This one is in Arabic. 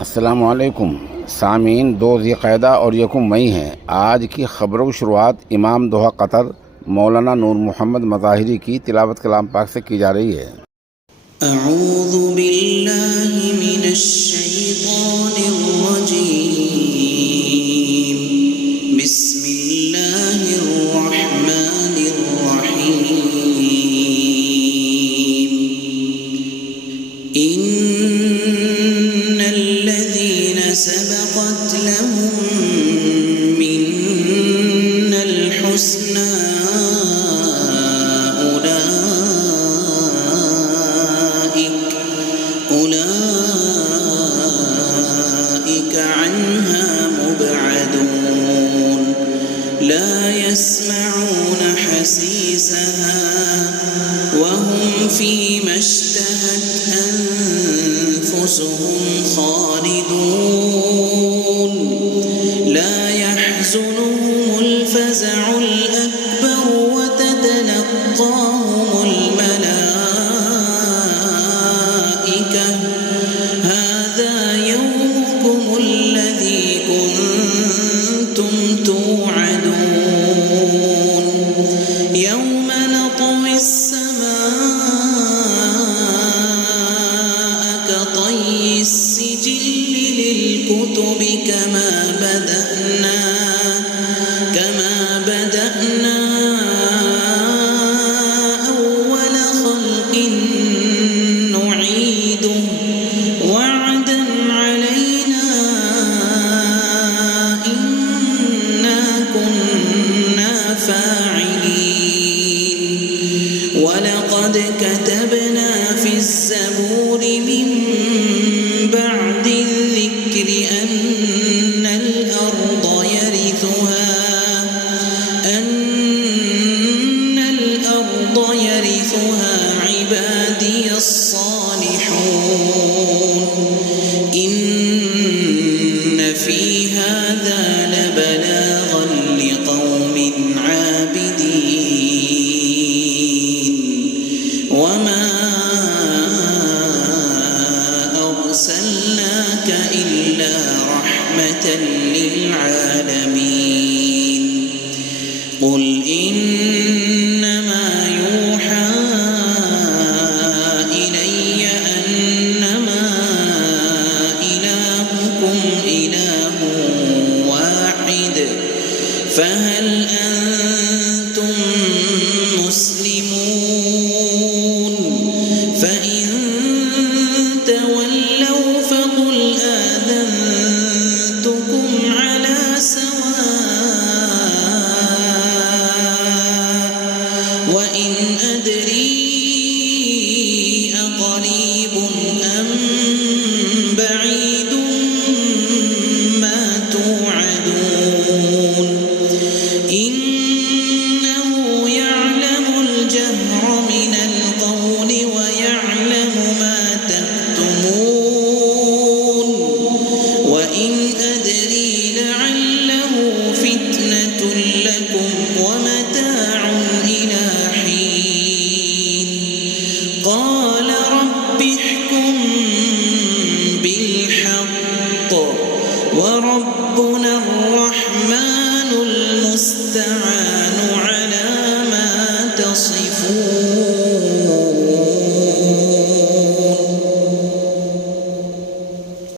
अस्सलामु अलैकुम सामीन। 2 ज़िलक़अदा और 1 मई है। आज की ख़बरों की शुरुआत इमाम दोहा कतर मौलाना नूर मोहम्मद मज़ाहिरी की तिलावत कलाम पाक से की जा रही है। अऊज़ु बिल्लाहि मिनश शैतानिर रजीम। बिस्मिल्लाहिर रहमानिर रहीम। इन्नल्लज़ीना सबक़त लहुम मिन्नल हुस्ना أولئك عنها مبعدون لا يسمعون حسيسها وهم فيما اشتهت أنفسهم خالدون لا يحزنهم الفزع الأكبر وتتلقاهم الملائكة هذا يومكم الذي كنتم توعدون يوم نطوي السماء كطي السجل للكتب كما بدأنا أول خلق نعيده وعدا علينا إنا كنا فاعلين ولقد كتبنا في الزبور من بعد الذكر أن الأرض يرثها عبادي الصالحون إن في هذا لبلاغا لقوم عابدين وما أرسلناك إلا رحمة